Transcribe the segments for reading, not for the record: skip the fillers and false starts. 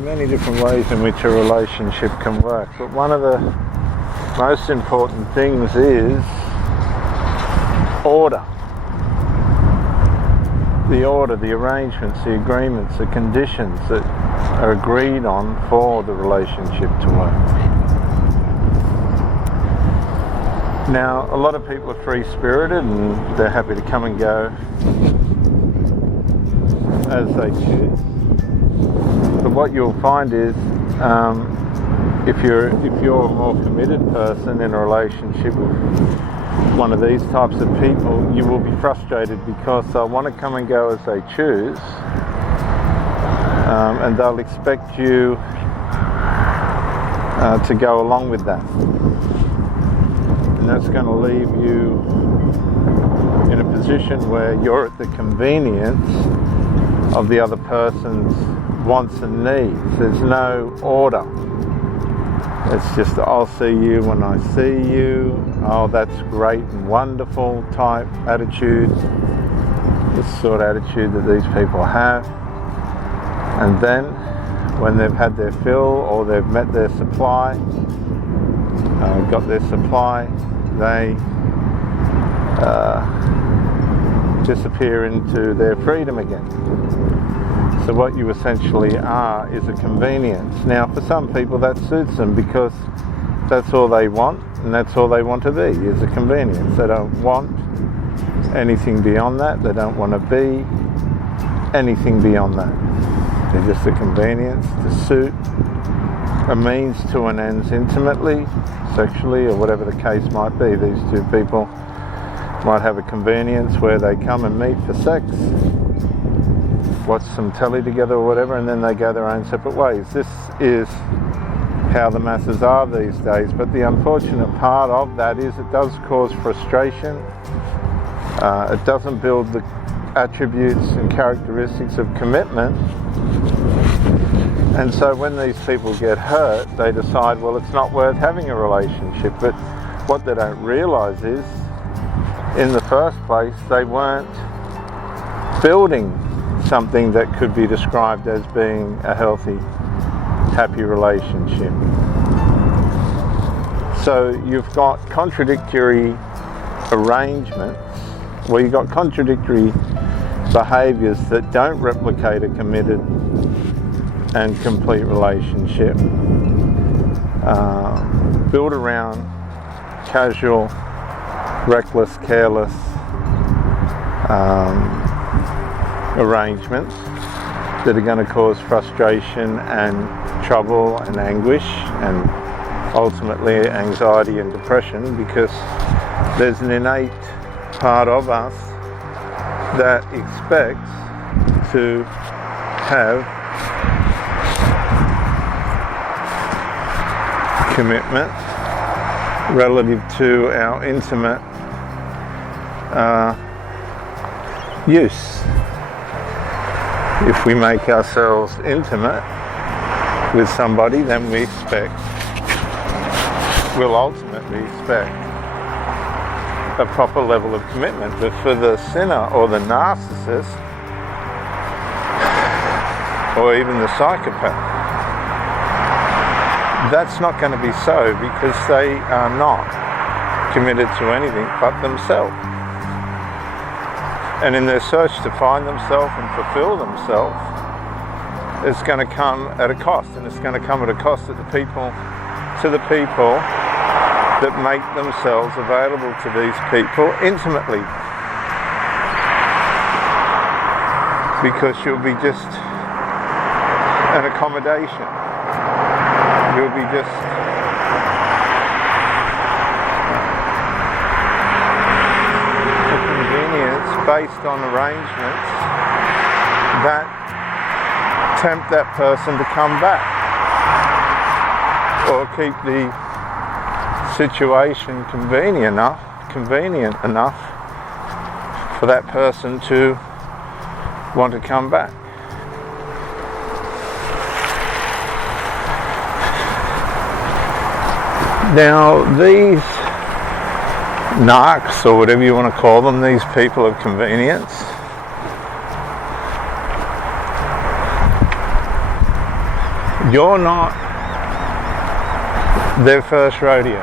many different ways in which a relationship can work, but one of the most important things is order. The order, the arrangements, the agreements, the conditions that are agreed on for the relationship to work. Now, a lot of people are free-spirited and they're happy to come and go as they choose. But what you'll find is, if you're a more committed person in a relationship with one of these types of people, you will be frustrated because they'll want to come and go as they choose, and they'll expect you to go along with that. And that's going to leave you in a position where you're at the convenience of the other person's wants and needs. There's no order. It's just, I'll see you when I see you. Oh, that's great and wonderful type attitude. This sort of attitude that these people have. And then, when they've had their fill or they've met their supply, got their supply, they disappear into their freedom again. So what you essentially are is a convenience. Now, for some people that suits them because that's all they want, and that's all they want to be, is a convenience. They don't want anything beyond that. They don't want to be anything beyond that. They're just a convenience to suit a means to an ends intimately, sexually, or whatever the case might be. These two people might have a convenience where they come and meet for sex, watch some telly together or whatever, and then they go their own separate ways. This is how the masses are these days, but the unfortunate part of that is it does cause frustration. It doesn't build the attributes and characteristics of commitment, and so when these people get hurt, they decide, well, it's not worth having a relationship. But what they don't realise is, in the first place, they weren't building something that could be described as being a healthy, happy relationship. So you've got contradictory arrangements, where you've got contradictory behaviours that don't replicate a committed and complete relationship, built around casual, reckless, careless arrangements that are going to cause frustration and trouble and anguish and ultimately anxiety and depression, because there's an innate part of us that expects to have commitment relative to our intimate use. If we make ourselves intimate with somebody, then we'll ultimately expect a proper level of commitment. But for the sinner or the narcissist, or even the psychopath, that's not going to be so, because they are not committed to anything but themselves. And in their search to find themselves and fulfill themselves, it's going to come at a cost, and it's going to come at a cost to the people that make themselves available to these people intimately. Because you'll be just an accommodation. You'll be just a convenience based on arrangements that tempt that person to come back, or keep the situation convenient enough for that person to want to come back. Now, these narcs, or whatever you want to call them, these people of convenience, You're not their first rodeo.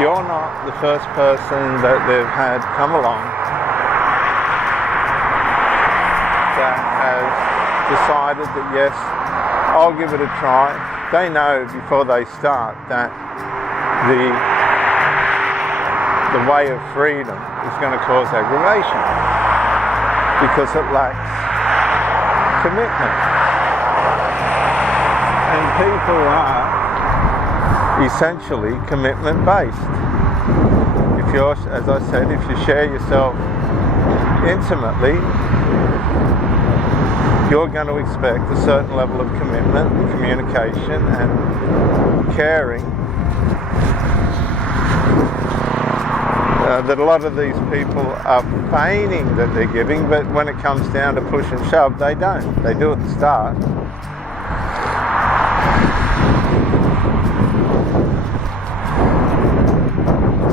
You're not the first person that they've had come along that has decided that yes, I'll give it a try. They know before they start that the way of freedom is going to cause aggravation because it lacks commitment. And people are essentially commitment based. If you're, as I said, if you share yourself intimately, you're going to expect a certain level of commitment and communication and caring that a lot of these people are feigning that they're giving, but when it comes down to push and shove, they don't. They do at the start.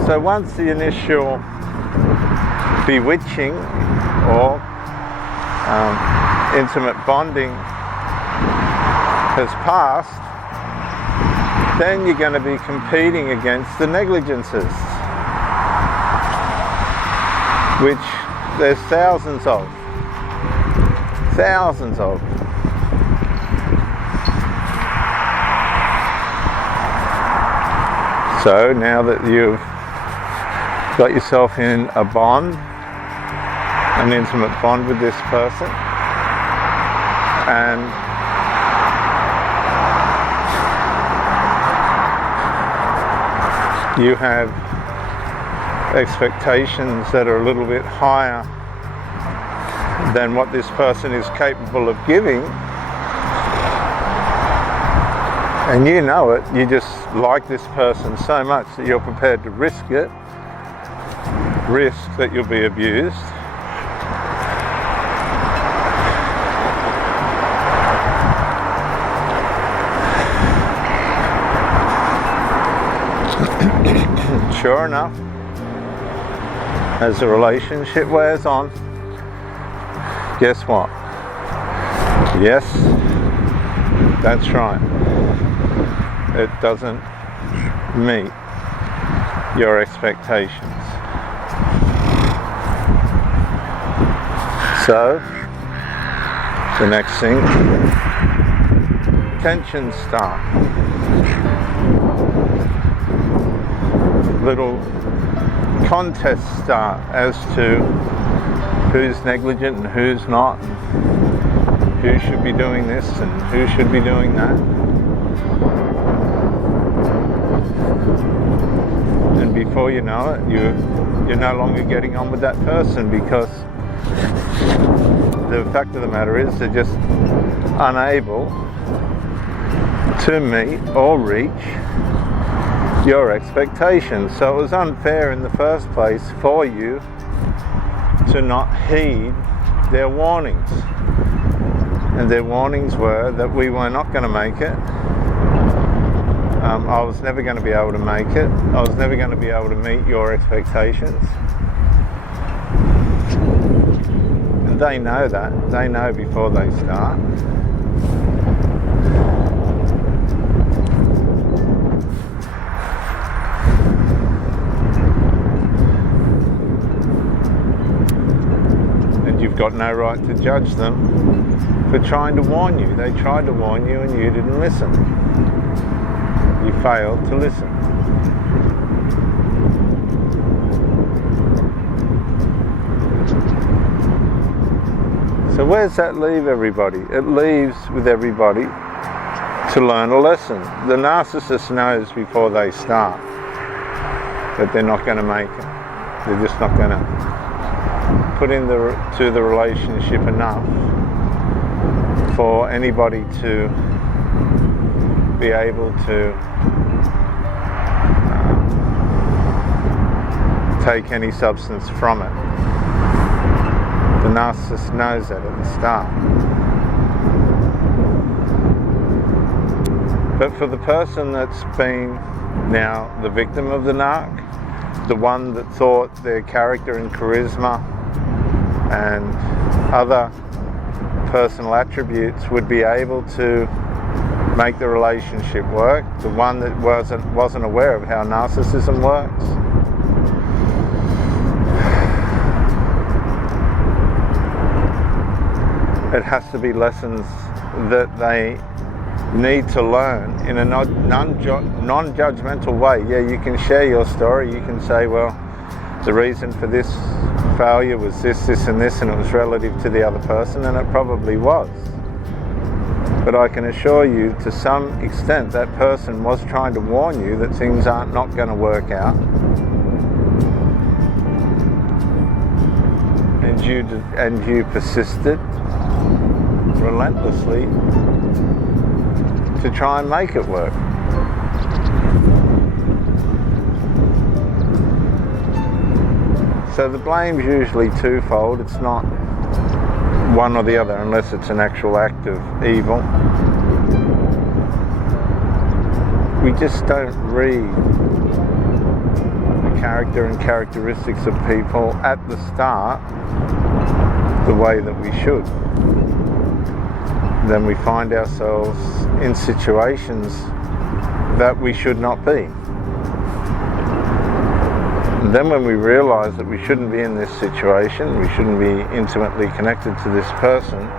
So once the initial bewitching or intimate bonding has passed, then you're going to be competing against the negligences, which there's thousands of. So now that you've got yourself in a bond, an intimate bond with this person, and you have expectations that are a little bit higher than what this person is capable of giving, and you know it, you just like this person so much that you're prepared to risk that you'll be abused. Sure enough, as the relationship wears on, guess what? Yes, that's right. It doesn't meet your expectations. So, the next thing, tensions start. Little contests start as to who's negligent and who's not, who should be doing this and who should be doing that. And before you know it, you're no longer getting on with that person because the fact of the matter is they're just unable to meet or reach your expectations. So it was unfair in the first place for you to not heed their warnings. And their warnings were that we were not going to make it. I was never going to be able to make it. I was never going to be able to meet your expectations. And they know that. They know before they start. And you've got no right to judge them for trying to warn you. They tried to warn you and you didn't listen. You failed to listen. So where's that leave everybody? It leaves with everybody to learn a lesson. The narcissist knows before they start that they're not going to make it. They're just not going to put into the relationship enough for anybody to be able to take any substance from it. The narcissist knows that at the start. But for the person that's been now the victim of the narc, the one that thought their character and charisma and other personal attributes would be able to make the relationship work. The one that wasn't aware of how narcissism works. It has to be lessons that they need to learn in a non-judgmental way. Yeah, you can share your story. You can say, well, the reason for this failure was this, this and this, and it was relative to the other person, and it probably was. But I can assure you, to some extent, that person was trying to warn you that things aren't not going to work out. And you persisted relentlessly to try and make it work. So the blame's usually twofold. It's not one or the other unless it's an actual act of evil. We just don't read the character and characteristics of people at the start the way that we should. Then we find ourselves in situations that we should not be. And then when we realise that we shouldn't be in this situation, we shouldn't be intimately connected to this person,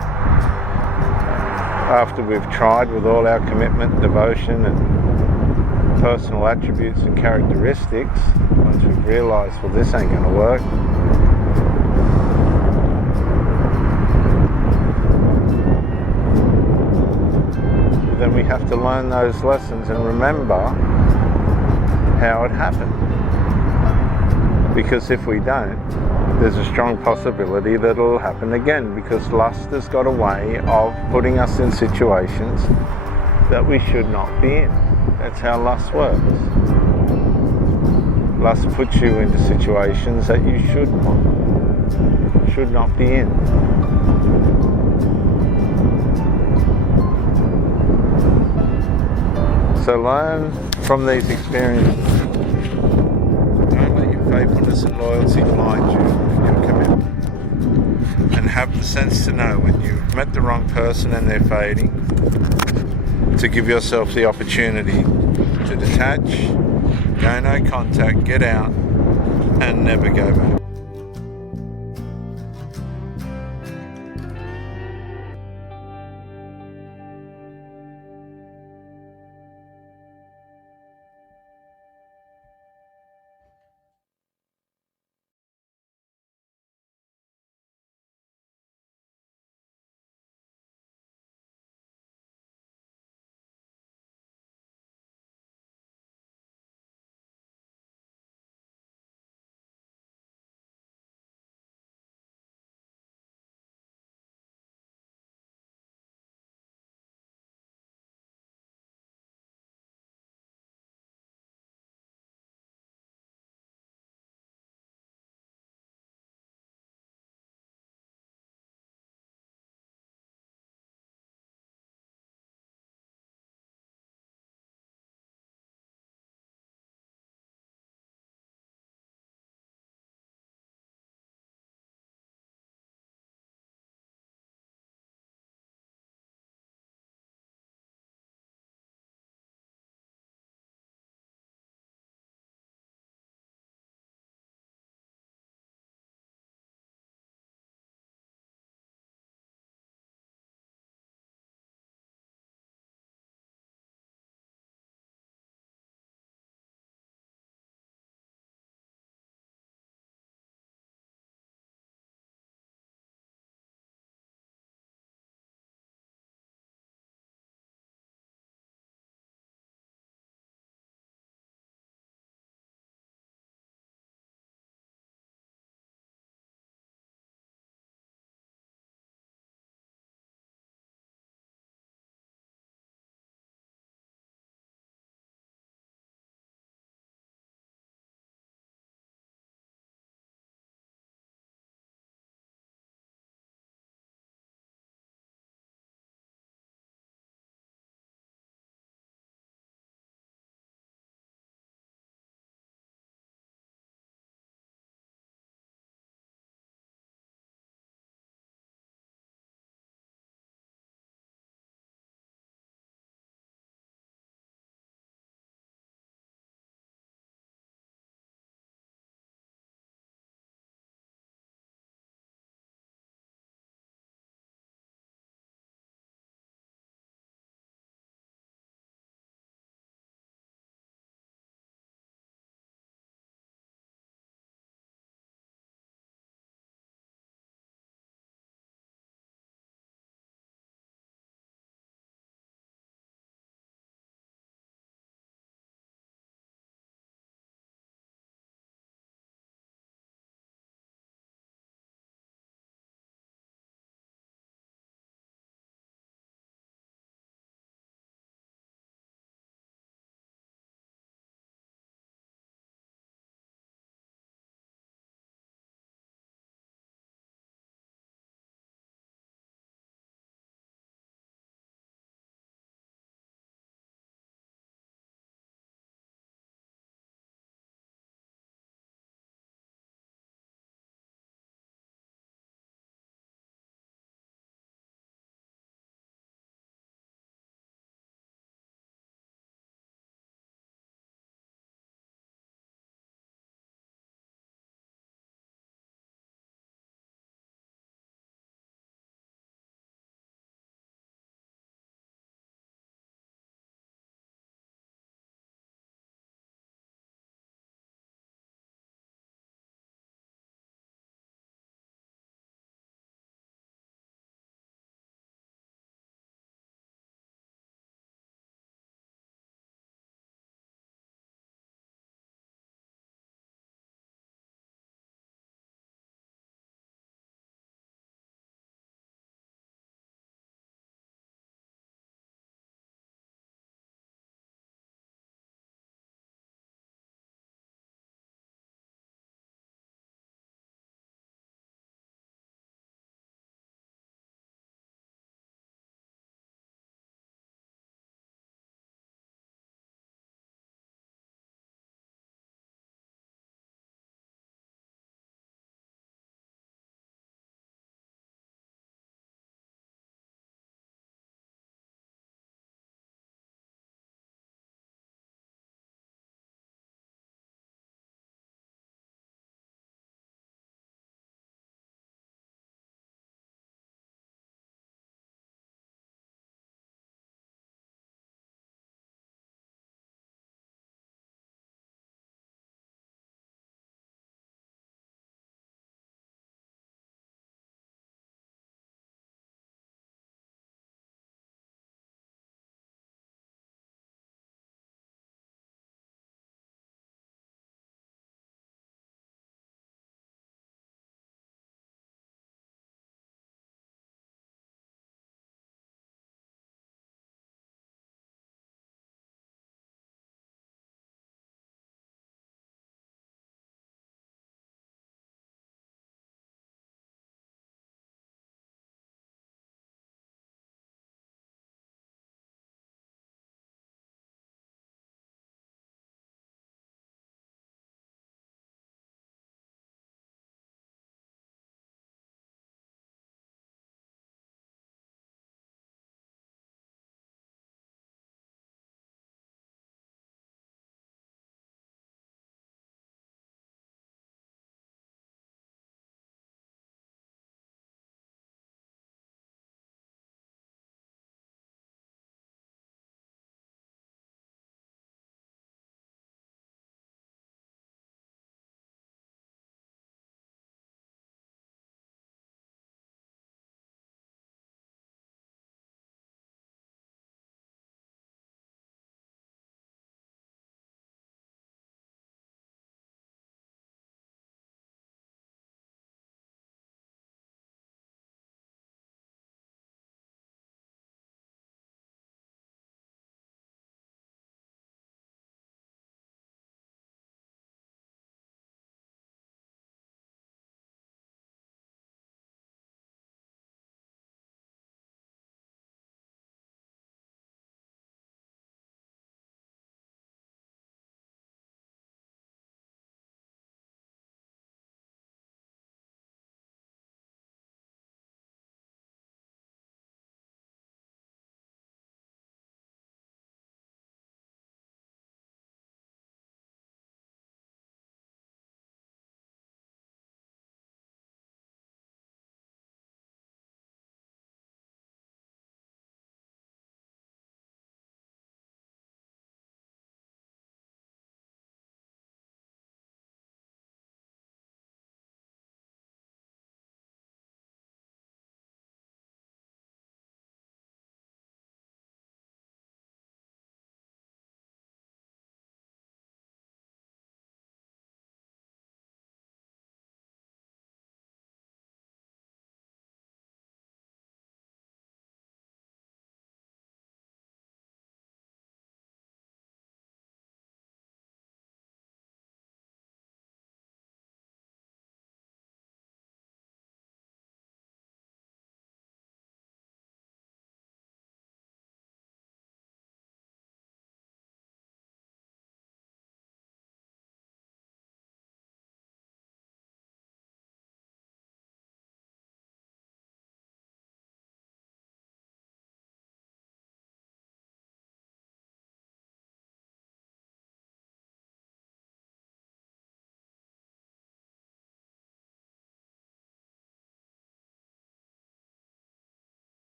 after we've tried with all our commitment, devotion and personal attributes and characteristics, once we've realised, well, this ain't going to work, then we have to learn those lessons and remember how it happened. Because if we don't, there's a strong possibility that it'll happen again, because lust has got a way of putting us in situations that we should not be in. That's how lust works. Lust puts you into situations that you should not be in. So learn from these experiences. Don't let your faithfulness and loyalty blind you in your commitment. And have the sense to know when you've met the wrong person and they're fading, to give yourself the opportunity to detach, go no contact, get out, and never go back.